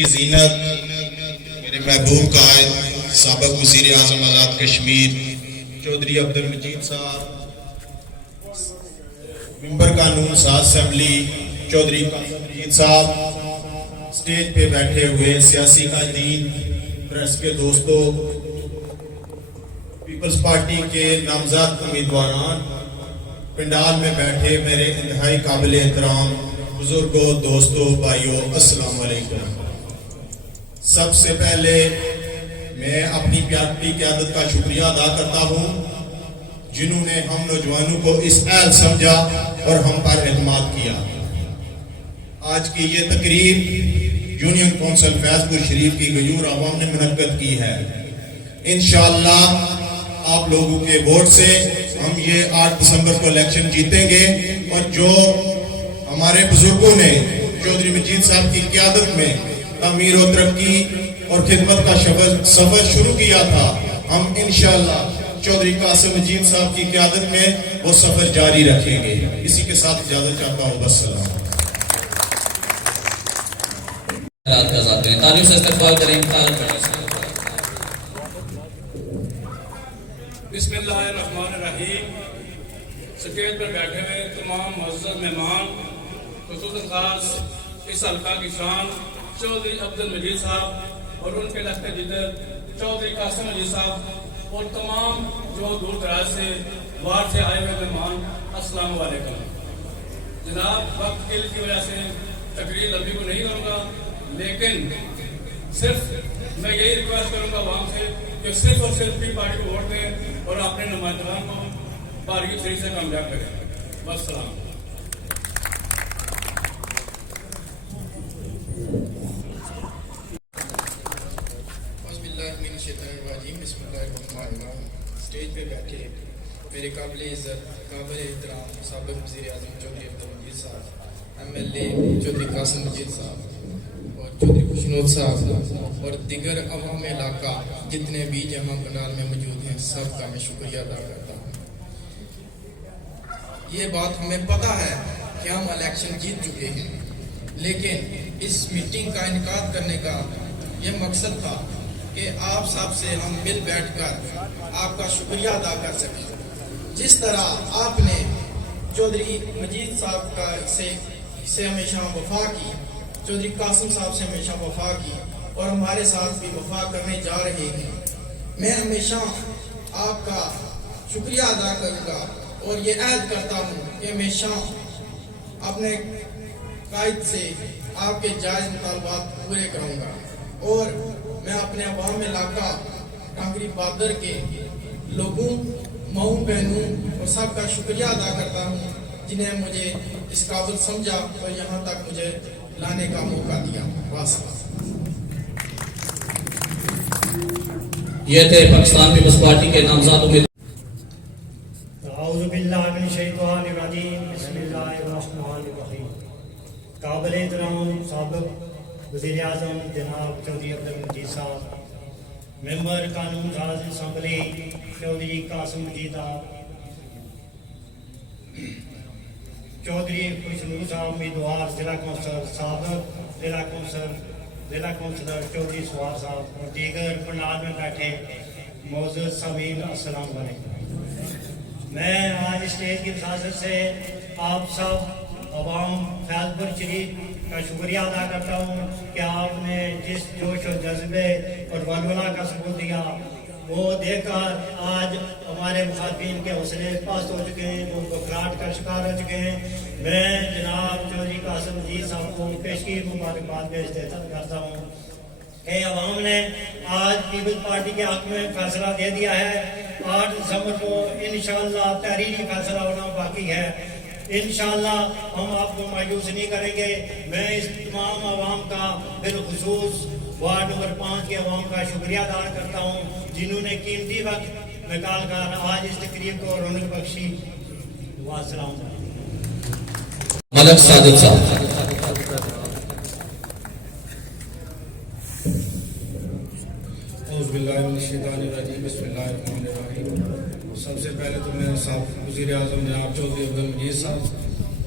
کی زینت میرے محبوب قائد سابق وزیر اعظم آزاد کشمیر چودھری عبدالمجید صاحب، ممبر قانون ساز اسمبلی چودھری قاسم مجید صاحب، اسٹیج پہ بیٹھے ہوئے سیاسی قائدین، پریس کے دوستوں، پیپلز پارٹی کے نامزد امیدواران، پنڈال میں بیٹھے میرے انتہائی قابل احترام بزرگوں، دوستوں، بھائیوں، السلام علیکم۔ سب سے پہلے میں اپنی پیاری قیادت کا شکریہ ادا کرتا ہوں جنہوں نے ہم نوجوانوں کو اس اہل سمجھا اور ہم پر اعتماد کیا۔ آج کی یہ تقریب یونین کونسل فیض پور شریف کی غیور عوام نے منعقد کی ہے۔ انشاءاللہ آپ لوگوں کے ووٹ سے ہم یہ 8 دسمبر کو الیکشن جیتیں گے، اور جو ہمارے بزرگوں نے چودھری مجید صاحب کی قیادت میں تعمیر و ترقی اور خدمت کا سفر شروع کیا تھا، ہم انشاءاللہ چودھری قاسم مجید صاحب کی قیادت میں وہ سفر جاری رکھیں گے۔ اسی کے ساتھ اجازت چاہتا ہوں، والسلام۔ تعلیم سے استقبال کریں۔ بسم اللہ الرحمن الرحیم۔ سٹیج پر بیٹھے ہوئے تمام معزز مہمان، خصوصاً خاص اس حلقہ کی شان چودھری عبدالمجید صاحب اور ان کے لخت جگر چودھری قاسم مجید صاحب اور تمام جو دور دراز سے وارڈ سے آئے ہوئے مہمان، السلام علیکم۔ جناب، وقت قلت کی وجہ سے تقریر لمبی کو نہیں کروں گا، لیکن صرف میں یہی ریکویسٹ کروں گا عوام سے کہ صرف اور صرف پی پارٹی کو ووٹ دیں اور اپنے نمائندگان کو بارگی شریف سے کامیاب کریں۔ والسلام۔ بسم اللہ الرحمن الرحیم۔ اسٹیج پہ بیٹھے میرے قابل عزت، قابل احترام سابق وزیر اعظم چودھری عبدالمجید صاحب، M L A Chaudhry Qasim Majeed صاحب اور چودھری خوشنود صاحب اور دیگر عوام علاقہ جتنے بھی جہاں پنڈال میں موجود ہیں، سب کا میں شکریہ ادا کرتا ہوں۔ یہ بات ہمیں پتہ ہے کہ ہم الیکشن جیت چکے ہیں، لیکن اس میٹنگ کا انعقاد کرنے کا یہ مقصد تھا کہ آپ سب سے ہم مل بیٹھ کر آپ کا شکریہ ادا کر سکیں۔ جس طرح آپ نے چودھری مجید صاحب کا سے ہمیشہ وفا کی، چودھری قاسم صاحب سے ہمیشہ وفا کی اور ہمارے ساتھ بھی وفا کرنے جا رہے ہیں، میں ہمیشہ آپ کا شکریہ ادا کروں گا اور یہ عہد کرتا ہوں کہ ہمیشہ اپنے قائد سے آپ کے جائز مطالبات پورے کروں گا، اور میں اپنے عوام علاقہ ٹانگری بادر کے لوگوں، ماؤں بہنوں اور سب کا شکریہ ادا کرتا ہوں جنہیں مجھے اس قابل سمجھا اور یہاں تک مجھے لانے کا موقع دیا۔ یہ تھے پاکستان پیپلز پارٹی کے نامزد اعوذ باللہ من الشیطان الرجیم، بسم اللہ الرحمن الرحیم۔ قابل احترام سابق وزیر اعظم جناب چودھری عبدالمجید صاحب، ممبر قانون ساز اسمبلی چودھری قاسم مجید صاحب، چودھری خوشنود صاحب امیدوار ضلع کونسل، سابق ضلع کونسلر چودھری سوار صاحب اور دیگر پنڈال میں بیٹھے معزز سامعین، السلام علیکم۔ میں آج اسٹیج کی وساطت سے آپ سب عوام فیض پور شریف کا شکریہ ادا کرتا ہوں کہ آپ نے جس جوش و جذبے اور ولولہ کا ثبوت دیا، وہ دیکھ کر آج ہمارے مخاطبین کے حوصلے پست ہو چکے ہیں، وہ گھبراہٹ کا شکار ہو چکے ہیں۔ میں جناب چودھری قاسم مجید صاحب کو پیشگی مبارکباد پیش کرتا ہوں کہ عوام نے آج پیپلز پارٹی کے حق میں فیصلہ دے دیا ہے۔ 8 دسمبر کو انشاءاللہ تحریری فیصلہ ہونا باقی ہے۔ انشاءاللہ ہم آپ کو مایوس نہیں کریں گے۔ میں اس تمام عوام کا، بالخصوص وارڈ نمبر 5 کے عوام کا شکریہ ادا کرتا ہوں جنہوں نے قیمتی وقت نکال کر آج اس تقریب کو رونق بخشی۔ السلام علیکم۔ ملک ساجد صاحب۔ اعوذ باللہ من الشیطان الرجیم، بسم اللہ الرحمن الرحیم۔ سب سے پہلے تو میں وزیر اعظم جناب چودھری عبدالمجید صاحب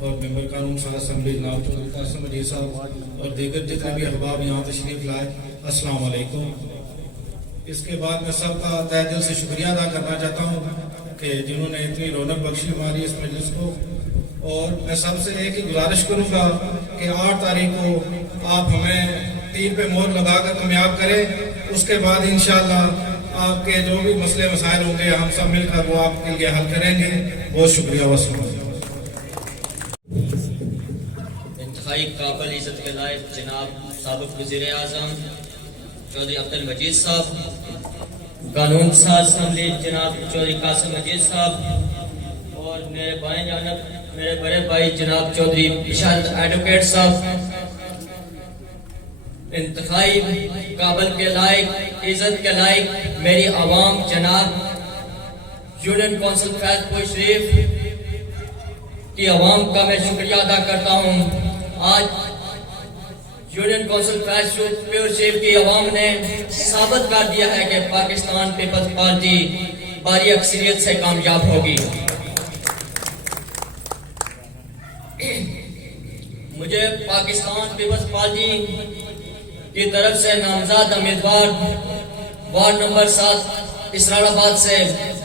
اور ممبر قانون ساز اسمبلی جناب چودھری قاسم مجید صاحب اور دیگر جتنے بھی احباب یہاں تشریف لائے، السلام علیکم۔ اس کے بعد میں سب کا تہہ دل سے شکریہ ادا کرنا چاہتا ہوں کہ جنہوں نے اتنی رونق بخشی ہماری اس مجلس کو، اور میں سب سے ایک ہی گزارش کروں گا کہ 8 تاریخ کو آپ ہمیں تیر پہ مہر لگا کر کامیاب کریں۔ اس کے بعد انشاءاللہ آپ کے جو بھی مسئلے مسائل ہوں گے ہم سب مل کر وہ آپ کے لیے حل کریں گے۔ بہت شکریہ وسلم۔ انتہائی قابل عزت کے لائق جناب سابق وزیر اعظم چودھری عبد المجید صاحب، قانون ساز اسمبلی جناب چودھری قاسم مجید صاحب، اور میرے بائیں جانب میرے بڑے بھائی جناب چودھری اشارت ایڈوکیٹ صاحب، انتہائی قابل کے لائق عزت کے لائق میری عوام جناب یونین کونسل فیض پور شریف کی عوام کا میں شکریہ ادا کرتا ہوں۔ آج یونین کونسل فیض پور شریف کی عوام نے ثابت کر دیا ہے کہ پاکستان پیپلز پارٹی بھاری اکثریت سے کامیاب ہوگی۔ مجھے پاکستان پیپلز پارٹی کی طرف سے نامزد امیدوار وارڈ نمبر 7 اسرار آباد سے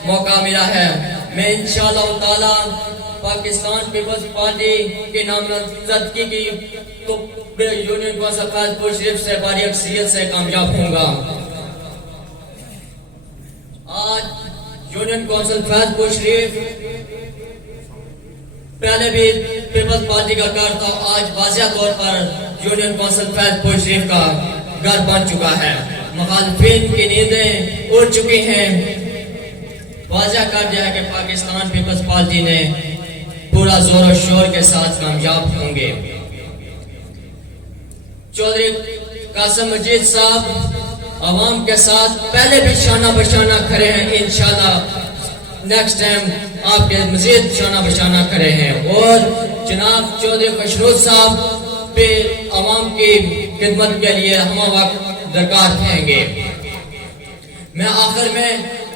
موقع ملا ہے۔ میں انشاءاللہ تعالی پاکستان پیپلز پارٹی کی نامزدگی کی تو یونین کونسل فیض پور شریف سے بھاری اکثریت سے کامیاب ہوں گا۔ آج یونین کونسل فیض پور شریف پہلے بھی پیپلز پارٹی کا گھر تھا، آج واضح طور پر یونین کونسل فیض پور شریف کا گھر بن چکا ہے۔ مخالفین کی نیندیں اڑ چکی ہیں۔ واضح کر دیا ہے کہ پاکستان پیپلز پارٹی نے پورا زور و شور کے ساتھ کامیاب ہوں گے۔ چودھری قاسم مجید صاحب عوام کے ساتھ پہلے بھی شانہ بشانہ کھڑے ہیں، انشاءاللہ نیکسٹ ٹائم آپ کے مزید شانہ بشانہ کھڑے ہیں، اور جناب چودھری خشنود صاحب پہ عوام کی خدمت کے لیے ہم وقت درکار رہیں گے۔ میں آخر میں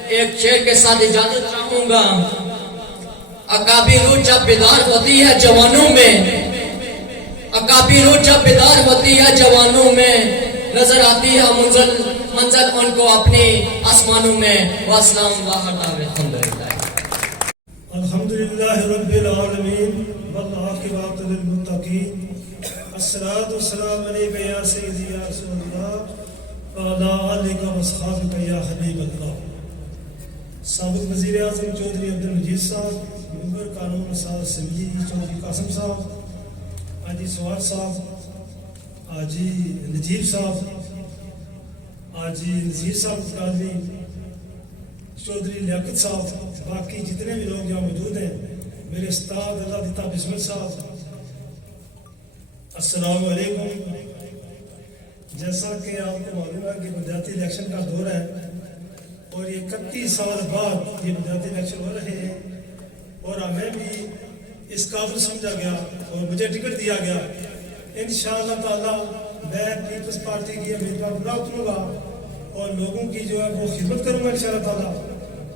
ایک شعر کے ساتھ اجازت چاہوں گا۔ عقابی روح جب بیدار ہوتی ہے جوانوں میں، عقابی روح جب بیدار ہوتی ہے جوانوں میں، نظر آتی ہے منزل ان کو اپنی آسمانوں میں۔ والسلام الحمدللہ الحمدللہ رب العالمین والعاقبۃ للمتقین، الصلاۃ والسلام علیک یا سیدی یا رسول اللہ وعلی آلک و اصحابک یا حبیب اللہ۔ سابق وزیر اعظم چودھری عبد المجید صاحب، ممبر قانون ساز اسمبلی چودھری قاسم صاحب، حاجی سوار صاحب، حاجی نجیب صاحب، حاجی نذیر صاحب قاضی، چودھری لیاقت صاحب، باقی جتنے بھی لوگ یہاں موجود ہیں، میرے استاد اللہ دیتا بسمل صاحب، السلام علیکم۔ جیسا کہ آپ کو معلوم ہے کہ بلدیاتی الیکشن کا دور ہے، اور یہ 31 سال بعد یہ بلدیاتی الیکشن ہو رہے ہیں، اور ہمیں بھی اس قابل سمجھا گیا اور مجھے ٹکٹ دیا گیا۔ انشاءاللہ تعالی میں پیپلز پارٹی کی امیدوار بنا اتروں گا اور لوگوں کی جو ہے وہ خدمت کروں گا انشاءاللہ تعالی۔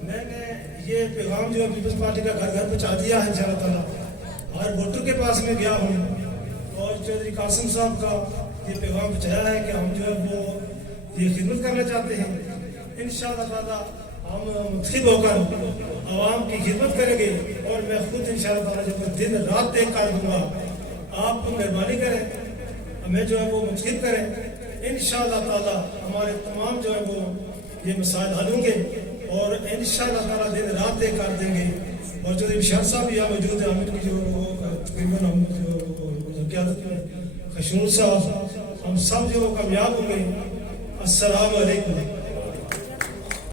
میں نے یہ پیغام جو ہے پیپلز پارٹی کا گھر گھر پہنچا دیا ہے انشاءاللہ تعالی، ہر ووٹر کے پاس میں گیا ہوں، اور چودھری قاسم صاحب کا یہ پیغام پہنچایا ہے کہ ہم جو ہے وہ یہ خدمت کرنا چاہتے ہیں۔ انشاءاللہ تعالی ہم منتخب ہو کر عوام کی خدمت کریں گے، اور میں خود انشاءاللہ تعالی جو دن رات ایک کر دوں گا۔ آپ کو مہربانی کریں، ہمیں جو ہے وہ منتخب کریں، انشاءاللہ تعالی ہمارے تمام جو ہے وہ یہ مسائل حل ہوں گے، اور انشاءاللہ تعالی دن رات ایک کر دیں گے۔ اور چودھری بشار صاحب یہاں موجود ہیں، ہم ان کی جو تقریباً ہم جو قیادت میں خشنود صاحب، ہم سب جو کامیاب ہوں گے۔ السلام علیکم۔